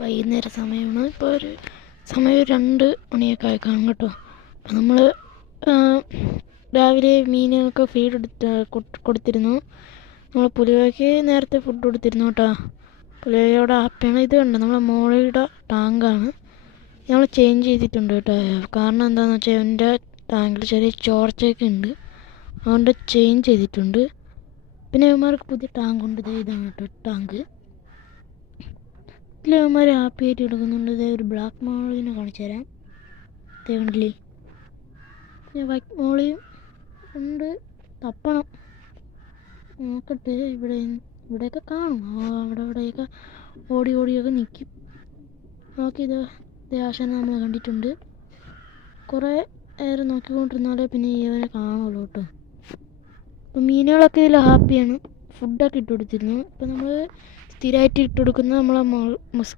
വൈകുന്നേര സമയമാണ്. ഇപ്പോൾ ഒരു സമയം 2 മണിയൊക്കെ ആയി കാണും കേട്ടോ. അപ്പം നമ്മൾ രാവിലെ മീനുകൾക്ക് ഫീഡ് കൊടുത്തിരുന്നു. നമ്മൾ പുലിവയ്ക്ക് നേരത്തെ ഫുഡ് കൊടുത്തിരുന്നു കേട്ടോ. പുലിവയോടെ ഹാപ്പിയാണ്. ഇത് കണ്ടോ, നമ്മളെ മോളിയുടെ ടാങ്കാണ്. ഞങ്ങൾ ചേഞ്ച് ചെയ്തിട്ടുണ്ട് കേട്ടോ. കാരണം എന്താണെന്ന് വെച്ചാൽ എൻ്റെ ടാങ്കിൽ ചെറിയ ചോർച്ചയൊക്കെ ഉണ്ട്, അതുകൊണ്ട് ചേഞ്ച് ചെയ്തിട്ടുണ്ട്. പിന്നെ ഇവന്മാർക്ക് പുതിയ ടാങ്ക് ഉണ്ട്. ഇതാണ് കേട്ടോ ടാങ്ക്. ഇതിൽ ഇവന്മാർ ഹാപ്പി ആയിട്ട് എടുക്കുന്നുണ്ട്. ഇതേ ഒരു ബ്ലാക്ക് മോളിനെ കാണിച്ചു തരാം. ഇതേ കണ്ടില്ലേ, പിന്നെ വൈറ്റ് മോളിയും ഉണ്ട്. തപ്പണം, നോക്കട്ടെ. ഇവിടെയൊക്കെ കാണും. അവിടെയൊക്കെ ഓടിയൊക്കെ നിൽക്കും. നോക്കിയത് ആശാനെ നമ്മൾ കണ്ടിട്ടുണ്ട്. കുറേ നേരം നോക്കിക്കൊണ്ടിരുന്നാലേ പിന്നെ ഇവനെ കാണുള്ളൂ കേട്ടോ. അപ്പം മീനുകളൊക്കെ ഇതിൽ ഹാപ്പിയാണ്. ഫുഡൊക്കെ ഇട്ട് കൊടുത്തിരുന്നു. ഇപ്പം നമ്മൾ സ്ഥിരമായിട്ട് ഇട്ട് കൊടുക്കുന്നത് നമ്മളെ